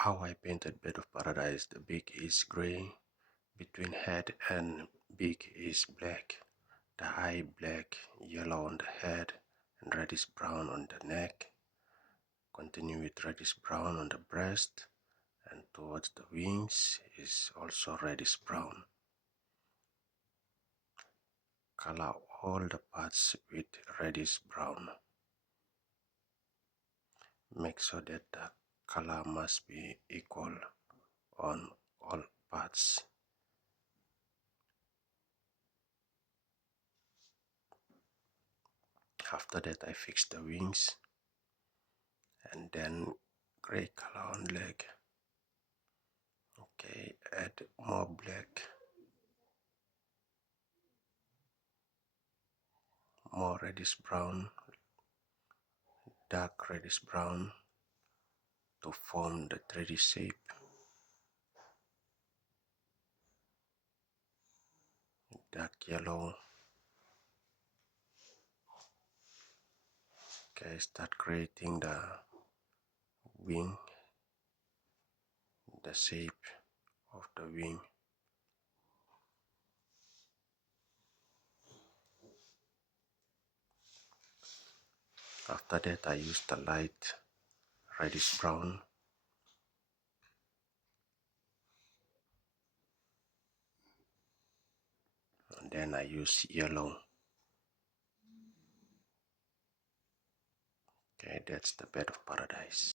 how I painted Bird of Paradise. The beak is gray, between head and beak is black, the eye black, yellow on the head, and reddish brown on the neck. Continue with reddish brown on the breast, and towards the wings is also reddish brown. Color all the parts with reddish brown. Make sure that the color must be equal on all parts. After that, I fix the wings and then gray color on leg. Okay, add more black, more reddish brown, dark reddish brown to form the 3D shape. Dark yellow. Okay, start creating the wing, the shape of the wing. After that, I use the light reddish brown and then I use yellow. Okay, that's the Bird of Paradise.